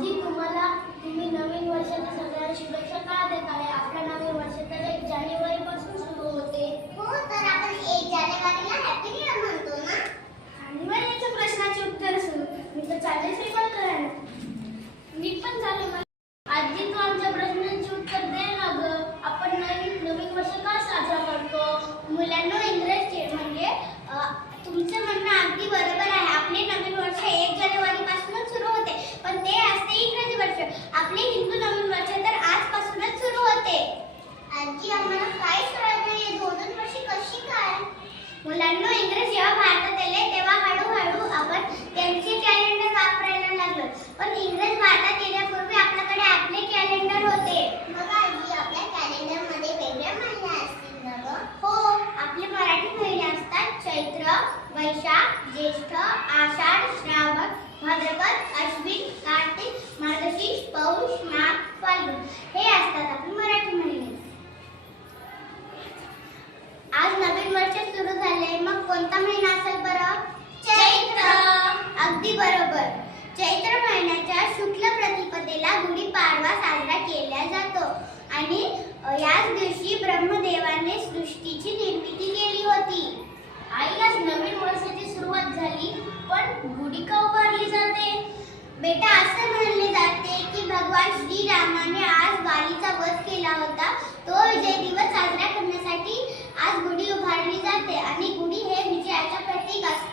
आजी तुम्ही नवीन वर्षाच्या सगळ्या शुभेच्छा का देत आहे? आपल्या नवीन वर्षाचा 1 जानेवारी पासून सुरू होते. हो, तर आपण 1 जानेवारीला हॅपी न्यू इयर म्हणतो ना. जानेवारीच्या प्रश्नाचे उत्तर सुरू. मी तर चालले श्रीपाल करायला. मी पण चालले. आजी तू आमच्या प्रश्नांची उत्तर दे ना ग. आपण नवीन वर्ष का साजरा करतो? मुलांना इंग्रजी म्हणजे तुमचं म्हणणं अगदी बरोबर आहे. आपले नवीन वर्ष 1 जानेवारी पासूनच सुरू होते, पण ते असते इंग्रजी वर्ष. आपले हिंदू नवीन वर्ष तर आजपासूनच सुरू होते. आजी आम्हाला काय कळत नाही, 2 वर्ष कशी काय? मुलांना इंग्रजी जेव्हा भारतात आले तेव्हा हळूहळू आपण त्यांचे कॅलेंडर वापरायला लागलो, पण इंग्रज भारतात येण्यापूर्वी आपल्याकडे आपले कॅलेंडर होते. मग आजी आपल्या कॅलेंडर मध्ये वेगळ्या महिने असतील ना ग? हो, आपले मराठी महिने असतात चैत्र, वैशाख, ज्येष्ठ, आषाढ, श्रावण, भाद्रपद, अश्विन, कार्तिक, मार्गशीर्ष, पौष, माघ, फाल्गुन हे असतात आपले मराठी महिने. आज नवीन वर्ष सुरू झाले, मग कोणता महिना असेल बरं? चैत्र. अगदी बरोबर. चैत्र महिन्याच्या शुक्ल प्रतिपदेला गुढीपाडवा साजरा केला जातो आणि याच दिवशी ब्रह्मदेवाने सृष्टीची निर्मिती केली होती. आई आज नवीन वर्षाची सुरुवात झाली, पण गुढी का उभारली जाते? बेटा, असे म्हणले जाते की भगवान श्रीरामाने आज वालीचा वध केला होता. तो विजय दिवस साजरा करण्यासाठी आज गुढी उभारली जाते आणि गुढी हे विजयाचे प्रतीक असते.